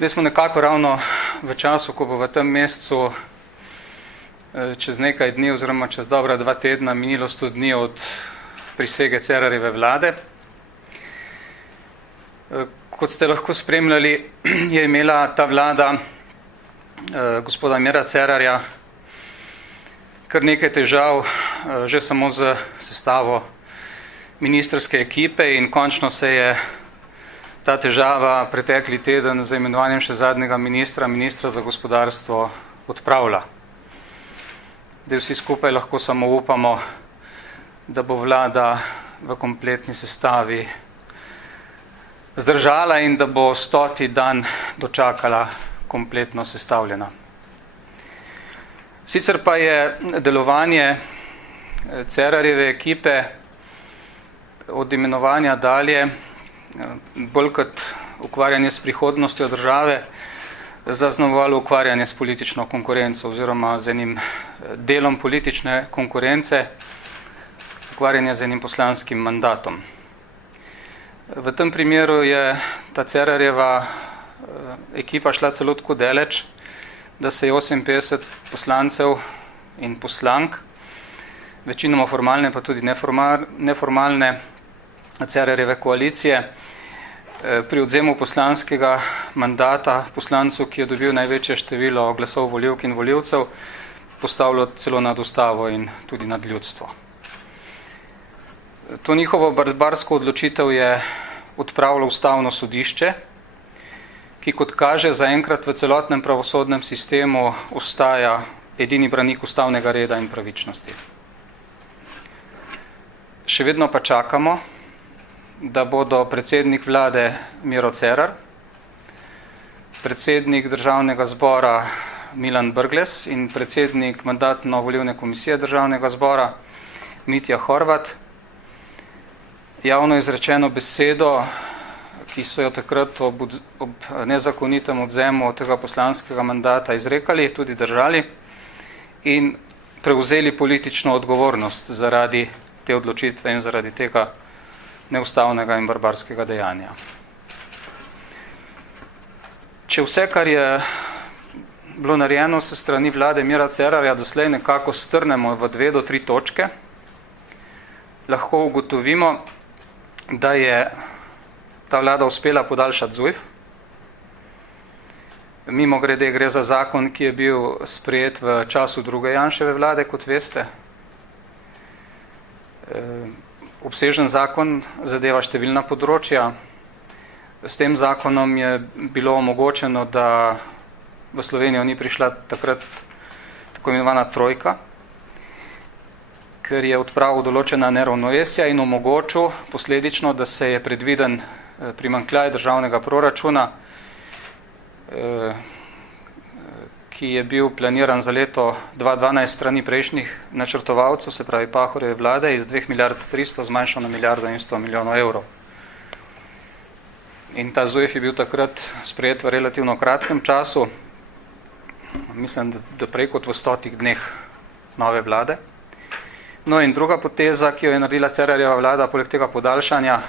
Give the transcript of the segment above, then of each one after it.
Zdaj smo nekako ravno v času, ko bo v tem mesecu čez nekaj dni oziroma čez dobra 2 tedna minilo 100 dni od prisege Cerarjeve vlade. Kot ste lahko spremljali, je imela ta vlada gospoda Mira Cerarja kar nekaj težav že samo z sestavo ministrske ekipe in končno se je ta težava pretekli teden z imenovanjem še zadnjega ministra za gospodarstvo odpravila. Da vsi skupaj lahko samo upamo, da bo vlada v kompletni sestavi zdržala in da bo 100. dan dočakala kompletno sestavljena. Sicer pa je delovanje Cerarjeve ekipe od imenovanja dalje bolj kot ukvarjanje s prihodnostjo države zaznamovalo ukvarjanje s politično konkurenco oziroma z enim delom politične konkurence, ukvarjanje z enim poslanskim mandatom. V tem primeru je ta Cerarjeva ekipa šla celo tako daleč, da se je 58 poslancev in poslank, večinoma formalne pa tudi neformalne Cerarjeve koalicije, pri odzemu poslanskega mandata poslancu, ki je dobil največje število glasov volivk in volivcev, postavilo celo nad ustavo in tudi nad ljudstvo. To njihovo barbarsko odločitev je odpravilo ustavno sodišče, ki kot kaže zaenkrat v celotnem pravosodnem sistemu ostaja edini branik ustavnega reda in pravičnosti. Še vedno pa čakamo, da bodo predsednik vlade Miro Cerar, predsednik državnega zbora Milan Brglez in predsednik mandatno-volilne komisije državnega zbora Mitja Horvat javno izrečeno besedo, ki so jo takrat ob nezakonitem odzemu tega poslanskega mandata izrekali, tudi držali in prevzeli politično odgovornost zaradi te odločitve in zaradi tega neustavnega in barbarskega dejanja. Če vse, kar je bilo narejeno se strani vlade Mira Cerarja doslej nekako strnemo v 2 do 3 točke, lahko ugotovimo, da je ta vlada uspela podaljšati ZUJF. Mimogrede gre za zakon, ki je bil sprejet v času druge Janševe vlade, kot veste. Obsežen zakon zadeva številna področja. S tem zakonom je bilo omogočeno, da v Slovenijo ni prišla takrat tako imenovana trojka, ker je odpravil določena neravnovesja in omogočil posledično, da se je predviden primanjkljaj državnega proračuna, ki je bil planiran za leto 2012 strani prejšnjih načrtovalcev, se pravi Pahorjeve vlade, iz 2 milijard 300 zmanjšal na 1 milijardo in 100 milijonov evrov. In ta ZUJF je bil takrat sprejet v relativno kratkem času, mislim, da prej kot v 100 dneh nove vlade. No in druga poteza, ki jo je naredila Cerarjeva vlada, poleg tega podaljšanja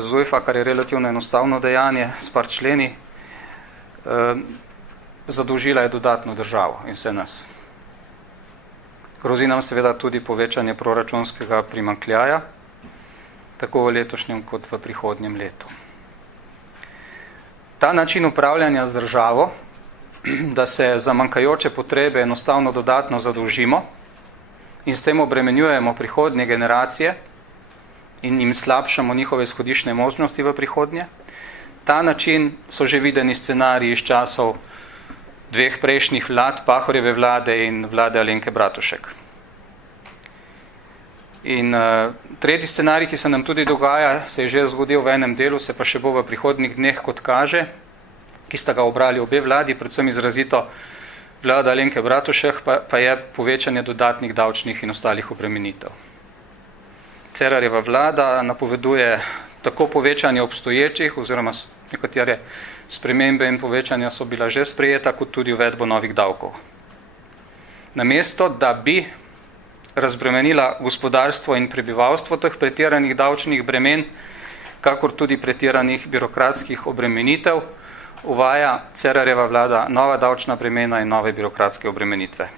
ZUJF-a, kar je relativno enostavno dejanje s par členi, zadolžila je dodatno državo in vse nas. Grozi nam seveda tudi povečanje proračunskega primanjkljaja, tako v letošnjem kot v prihodnjem letu. Ta način upravljanja z državo, da se za manjkajoče potrebe enostavno dodatno zadolžimo in s tem obremenjujemo prihodnje generacije in jim slabšamo njihove izhodiščne možnosti v prihodnje, ta način so že videni scenariji iz časov 2 prejšnjih vlad, Pahorjeve vlade in vlade Alenke Bratušek. In tretji scenarij, ki se nam tudi dogaja, se je že zgodil v enem delu, se pa še bo v prihodnjih dneh, kot kaže, ki sta ga obrali obe vladi, predvsem izrazito vlada Alenke Bratušek, pa je povečanje dodatnih davčnih in ostalih obremenitev. Cerarjeva vlada napoveduje tako povečanje obstoječih oziroma nekatere spremembe in povečanja so bila že sprejeta, kot tudi uvedbo novih davkov. Namesto, da bi razbremenila gospodarstvo in prebivalstvo teh pretiranih davčnih bremen, kakor tudi pretiranih birokratskih obremenitev, uvaja Cerarjeva vlada nova davčna bremena in nove birokratske obremenitve.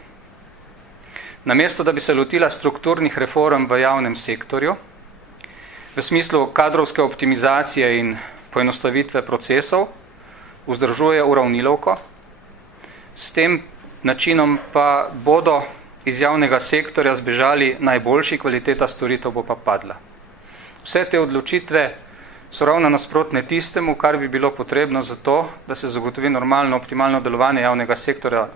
Namesto, da bi se lotila strukturnih reform v javnem sektorju, v smislu kadrovske optimizacije in poenostavitve procesov, vzdržuje uravnilovko. S tem načinom pa bodo iz javnega sektorja zbežali najboljši, kvaliteta storitev bo pa padla. Vse te odločitve so ravno nasprotne tistemu, kar bi bilo potrebno za to, da se zagotovi normalno, optimalno delovanje javnega sektorja,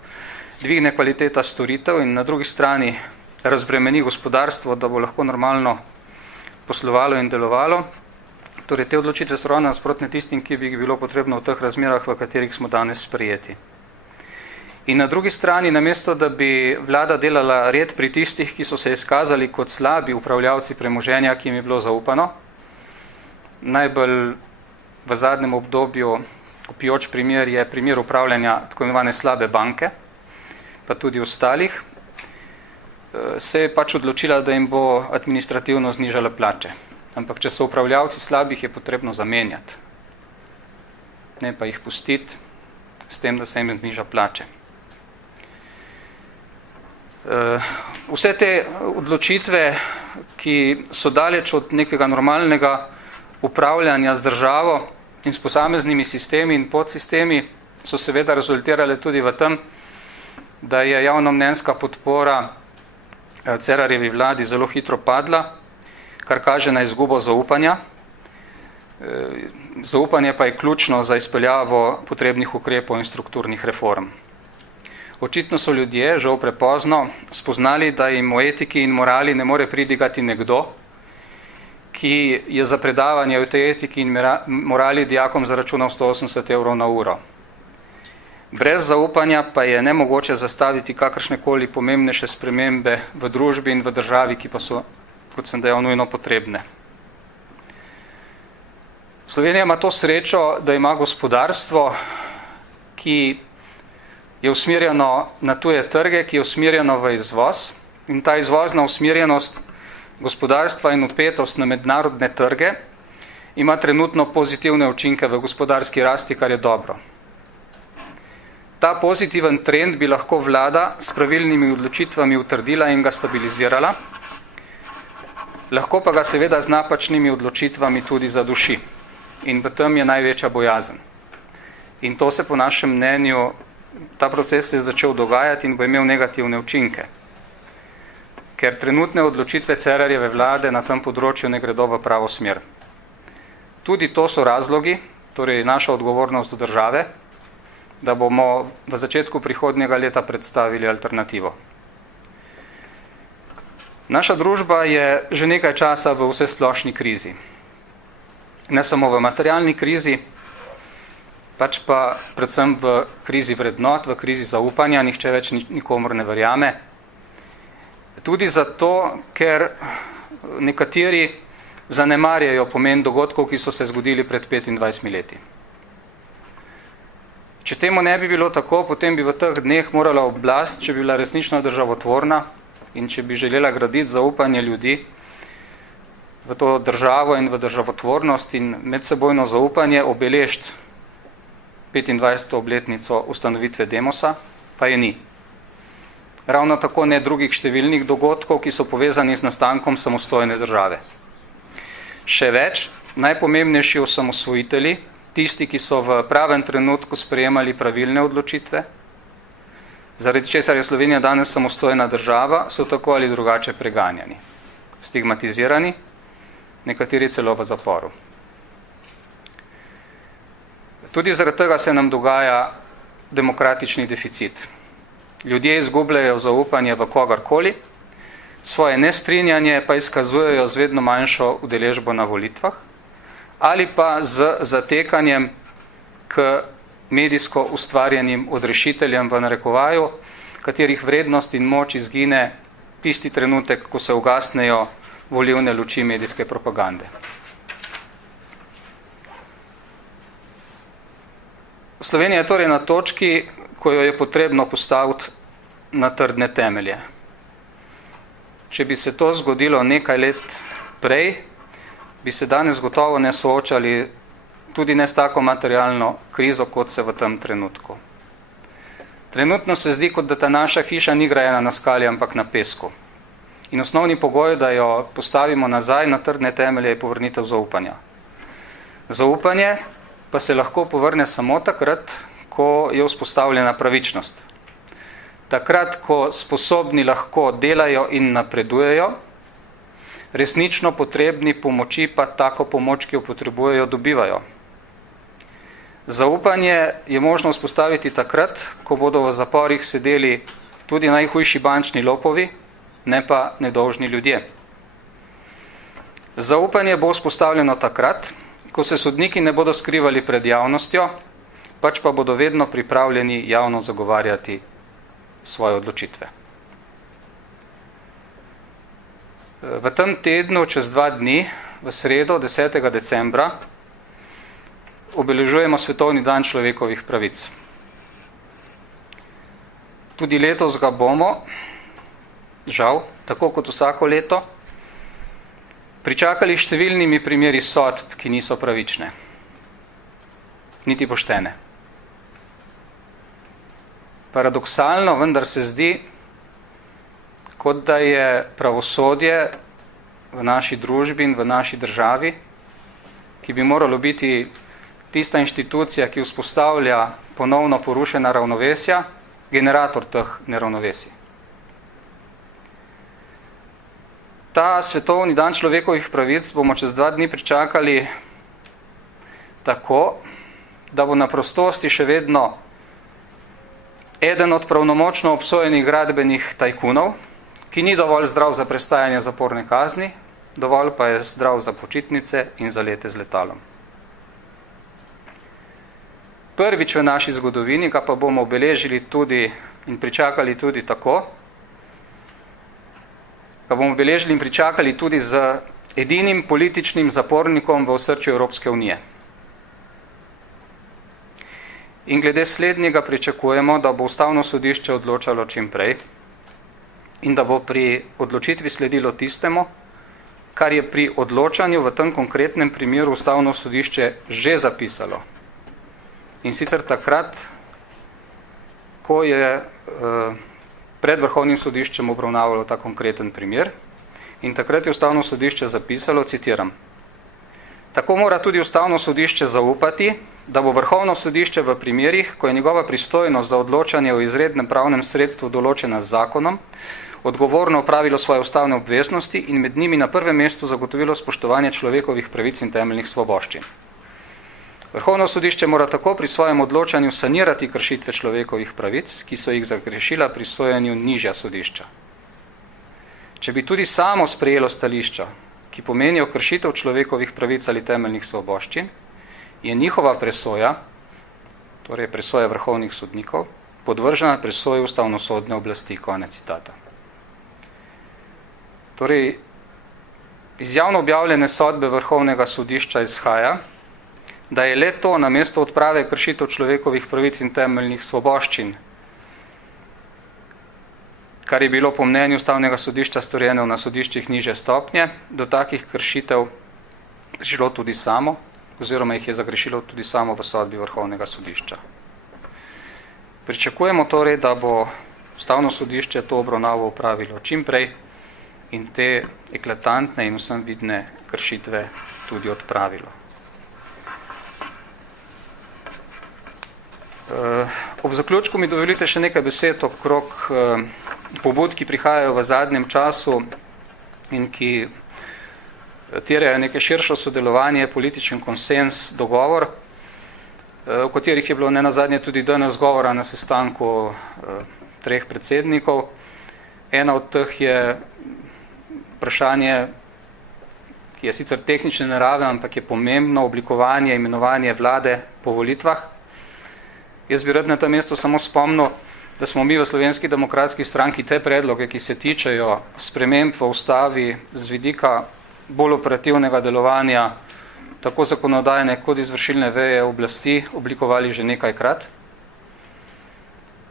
dvigne kvaliteta storitev in na drugi strani razbremeni gospodarstvo, da bo lahko normalno poslovalo in delovalo. Torej, te odločitve so ravno nasprotne tistim, ki bi bilo potrebno v teh razmerah, v katerih smo danes sprejeti. In na drugi strani, namesto da bi vlada delala red pri tistih, ki so se izkazali kot slabi upravljavci premoženja, ki jim je bilo zaupano, najbolj v zadnjem obdobju vpijoč primer je primer upravljanja tako imenovane slabe banke, pa tudi ostalih, se je pač odločila, da jim bo administrativno znižala plače. Ampak če so upravljavci slabih, je potrebno zamenjati. Ne pa jih pustiti s tem, da se jim zniža plače. Vse te odločitve, ki so daleč od nekega normalnega upravljanja z državo in s posameznimi sistemi in podsistemi, so seveda rezultirale tudi v tem, da je javnomnenjska podpora Cerarjevi vladi zelo hitro padla, kar kaže na izgubo zaupanja. Zaupanje pa je ključno za izpeljavo potrebnih ukrepov in strukturnih reform. Očitno so ljudje, žal prepozno, spoznali, da jim o etiki in morali ne more pridigati nekdo, ki je za predavanje o tej etiki in morali dijakom zaračunal 180 evrov na uro. Brez zaupanja pa je nemogoče zastaviti kakršnekoli pomembnejše spremembe v družbi in v državi, ki pa so, kot sem dejal, nujno potrebne. Slovenija ima to srečo, da ima gospodarstvo, ki je usmerjeno na tuje trge, ki je usmerjeno v izvoz, in ta izvozna usmerjenost gospodarstva in upetost na mednarodne trge ima trenutno pozitivne učinke v gospodarski rasti, kar je dobro. Ta pozitiven trend bi lahko vlada s pravilnimi odločitvami utrdila in ga stabilizirala, lahko pa ga seveda z napačnimi odločitvami tudi zaduši. In v tem je največja bojazen. In to se po našem mnenju, ta proces se je začel dogajati in bo imel negativne učinke. Ker trenutne odločitve Cerarjeve vlade na tem področju ne gredo v pravo smer. Tudi to so razlogi, torej naša odgovornost do države, da bomo v začetku prihodnjega leta predstavili alternativo. Naša družba je že nekaj časa v vsesplošni krizi. Ne samo v materialni krizi, pač pa predvsem v krizi vrednot, v krizi zaupanja, nihče več nikomor ne verjame. Tudi zato, ker nekateri zanemarjajo pomen dogodkov, ki so se zgodili pred 25 leti. Če temu ne bi bilo tako, potem bi v teh dneh morala oblast, če bi bila resnično državotvorna in če bi želela graditi zaupanje ljudi v to državo in v državotvornost in medsebojno zaupanje, obeležiti 25. obletnico ustanovitve Demosa, pa je ni. Ravno tako ne drugih številnih dogodkov, ki so povezani z nastankom samostojne države. Še več, najpomembnejši osamosvojitelji, tisti, ki so v pravem trenutku sprejemali pravilne odločitve, zaradi česar je Slovenija danes samostojna država, so tako ali drugače preganjani, stigmatizirani, nekateri celo v zaporu. Tudi zaradi tega se nam dogaja demokratični deficit. Ljudje izgubljajo zaupanje v kogarkoli, svoje nestrinjanje pa izkazujejo z vedno manjšo udeležbo na volitvah ali pa z zatekanjem k medijsko ustvarjenim odrešiteljem v narekovaju, katerih vrednost in moč izgine tisti trenutek, ko se ugasnejo volilne luči medijske propagande. Slovenija je torej na točki, ko jo je potrebno postaviti na trdne temelje. Če bi se to zgodilo nekaj let prej, bi se danes gotovo ne soočali tudi ne s tako materialno krizo, kot se v tem trenutku. Trenutno se zdi, kot da ta naša hiša ni grajena na skali, ampak na pesku. In osnovni pogoj, da jo postavimo nazaj na trdne temelje, je povrnitev zaupanja. Zaupanje pa se lahko povrne samo takrat, ko je vzpostavljena pravičnost. Takrat, ko sposobni lahko delajo in napredujejo, resnično potrebni pomoči pa tako pomoč, ki jo potrebujejo, dobivajo. Zaupanje je možno vzpostaviti takrat, ko bodo v zaporih sedeli tudi najhujši bančni lopovi, ne pa nedolžni ljudje. Zaupanje bo vzpostavljeno takrat, ko se sodniki ne bodo skrivali pred javnostjo, pač pa bodo vedno pripravljeni javno zagovarjati svoje odločitve. V tem tednu, čez 2 dni, v sredo, 10. decembra, obeležujemo Svetovni dan človekovih pravic. Tudi letos ga bomo, žal, tako kot vsako leto, pričakali številnimi primeri sodb, ki niso pravične, niti poštene. Paradoksalno, vendar se zdi, kot da je pravosodje v naši družbi in v naši državi, ki bi moralo biti tista inštitucija, ki vzpostavlja ponovno porušena ravnovesja, generator teh neravnovesij. Ta Svetovni dan človekovih pravic bomo čez 2 dni pričakali tako, da bo na prostosti še vedno eden od pravnomočno obsojenih gradbenih tajkunov, ki ni dovolj zdrav za prestajanje zaporne kazni, dovolj pa je zdrav za počitnice in za lete z letalom. Prvič v naši zgodovini ga pa bomo obeležili tudi in pričakali tudi tako, ga bomo obeležili in pričakali tudi z edinim političnim zapornikom v osrčju Evropske unije. In glede slednjega pričakujemo, da bo Ustavno sodišče odločalo čim prej in da bo pri odločitvi sledilo tistemu, kar je pri odločanju v tem konkretnem primeru Ustavno sodišče že zapisalo. In sicer takrat, ko je pred Vrhovnim sodiščem obravnavalo ta konkreten primer, in takrat je Ustavno sodišče zapisalo, citiram: tako mora tudi Ustavno sodišče zaupati, da bo Vrhovno sodišče v primerih, ko je njegova pristojnost za odločanje o izrednem pravnem sredstvu določena z zakonom, odgovorno opravilo svoje ustavne obveznosti in med njimi na prvem mestu zagotovilo spoštovanje človekovih pravic in temeljnih svoboščin. Vrhovno sodišče mora tako pri svojem odločanju sanirati kršitve človekovih pravic, ki so jih zagrešila pri sojenju nižja sodišča. Če bi tudi samo sprejelo stališča, ki pomenijo kršitev človekovih pravic ali temeljnih svoboščin, je njihova presoja, torej presoja vrhovnih sodnikov, podvržena presoji ustavnosodne oblasti. Konec citata. Torej, iz javno objavljene sodbe Vrhovnega sodišča izhaja, da je le to namesto odprave kršitev človekovih pravic in temeljnih svoboščin, kar je bilo po mnenju Ustavnega sodišča storjeno na sodiščih nižje stopnje, do takih kršitev prišlo tudi samo, oziroma jih je zagrešilo tudi samo v sodbi Vrhovnega sodišča. Pričakujemo torej, da bo Ustavno sodišče to obravnavo opravilo čim prej in te eklatantne in vsem vidne kršitve tudi odpravilo. Ob zaključku mi dovolite še nekaj besed okrog pobud, ki prihajajo v zadnjem času in ki terjajo neke širšo sodelovanje, političen konsens, dogovor, o katerih je bilo nenazadnje tudi danes govora na sestanku 3 predsednikov. Ena od teh je vprašanje, ki je sicer tehnične narave, ampak je pomembno, oblikovanje, imenovanje vlade po volitvah. Jaz bi rad na tem mestu samo spomnil, da smo mi v Slovenski demokratski stranki te predloge, ki se tičejo sprememb v ustavi z vidika bolj operativnega delovanja tako zakonodajne kot izvršilne veje oblasti, oblikovali že nekajkrat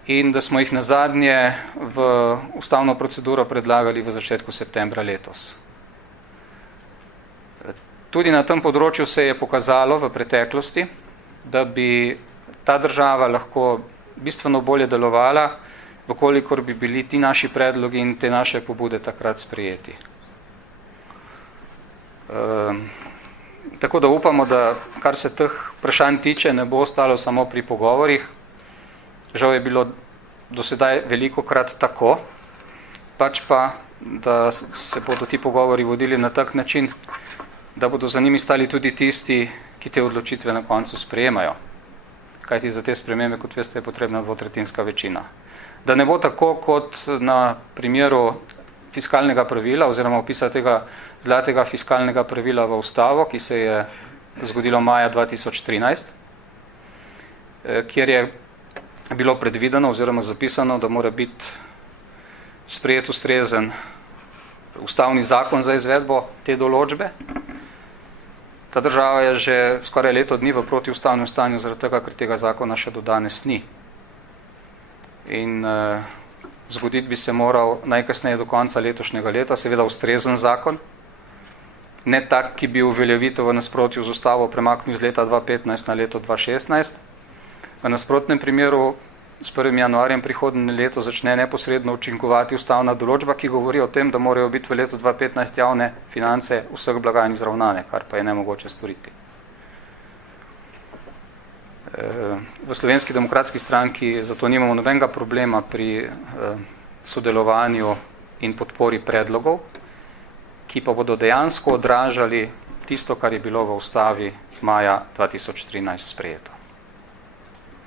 in da smo jih nazadnje v ustavno proceduro predlagali v začetku septembra letos. Tudi na tem področju se je pokazalo v preteklosti, da bi ta država lahko bistveno bolje delovala, vkolikor bi bili ti naši predlogi in te naše pobude takrat sprejeti. Tako da upamo, da kar se teh vprašanj tiče, ne bo ostalo samo pri pogovorih. Žal je bilo do sedaj velikokrat tako, pač pa, da se bodo ti pogovori vodili na tak način, da bodo za njimi stali tudi tisti, ki te odločitve na koncu sprejemajo. Kajti za te spremembe, kot veste, je potrebna dvotretjinska večina. Da ne bo tako, kot na primeru fiskalnega pravila oziroma opisa tega zlatega fiskalnega pravila v ustavo, ki se je zgodilo maja 2013, kjer je bilo predvideno oziroma zapisano, da mora biti sprejet ustrezen ustavni zakon za izvedbo te določbe. Ta država je že skoraj leto dni v protiustavnem stanju, zaradi tega, ker tega zakona še do danes ni. In zgoditi bi se moral najkasneje do konca letošnjega leta, seveda ustrezen zakon, ne tak, ki bi uveljavitev v nasprotju z ustavo premaknil iz leta 2015 na leto 2016. V nasprotnem primeru s 1. januarjem prihodnje leto začne neposredno učinkovati ustavna določba, ki govori o tem, da morajo biti v letu 2015 javne finance vseh blagajn izravnane, kar pa je nemogoče storiti. V Slovenski demokratski stranki zato nimamo nobenega problema pri sodelovanju in podpori predlogov, ki pa bodo dejansko odražali tisto, kar je bilo v ustavi maja 2013 sprejeto.